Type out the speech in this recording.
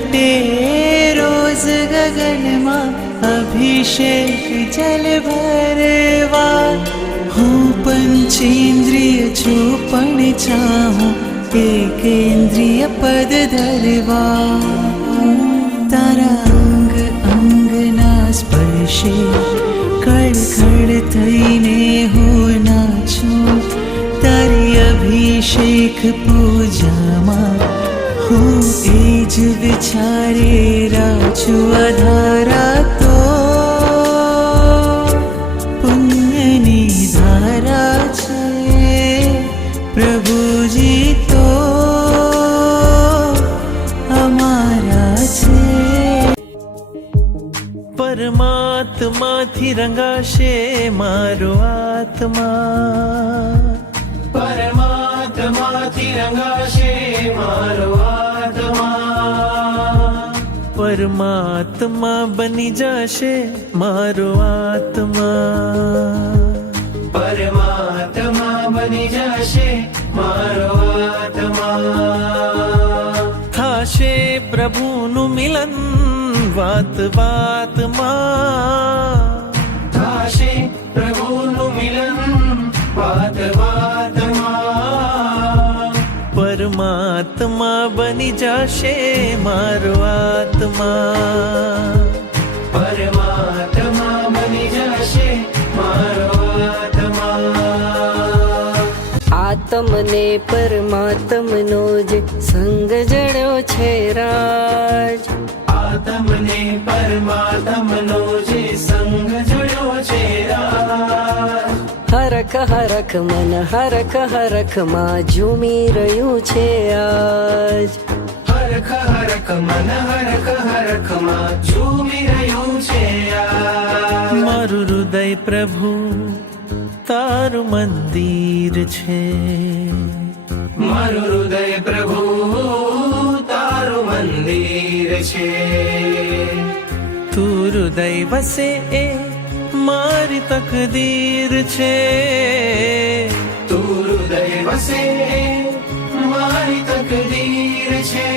घटे रोज गगनमा अभिषेक जल भरवा। हूँ पंचेन्द्रिय छू पण चाहूं एकेन्द्रिय पद धरवा। तारा अंग अंगना स्पर्शे कड़कड़ थईने हूँ नाचूं। तारी अभिषेक पूजामा हूँ एज विचारे राचू। अधारा तो पुण्यनी धारा छे प्रभुजी तो अमारा छे। परमात्मा थी रंगाशे मारो आत्मा। परमात्मा थी रंगाशे मारो आत्मा। परमात्मा बनी जाशे मारो आत्मा। परमात्मा बनी जाशे मारो आत्मा। थाशे प्रभुनु मिलन वात वातमा। थाशे प्रभुनु मिलन वात वातमा। परमात्मा बनी जाशे मारो आत्मा। परमात्मा बनी जाशे मारो आत्मा। आत्मने परमात्मनो जे संग जड्यो छे राज। आत्मने परमात्मनो जे संग जड्यो छे राज। हरख हरख मन हरख हरख માં ઝૂમી રહ્યું છે આજ। હરખ હરખ મન હરખ હરખ માં ઝૂમી રહ્યું છે આજ। મારું હૃદય પ્રભુ તારું મંદિર છે। મારું હૃદય પ્રભુ તારું મંદિર છે। તું હૃદય વસે એ મારી તકદીર છે। તું હૃદય વસે મારી તકદીર છે।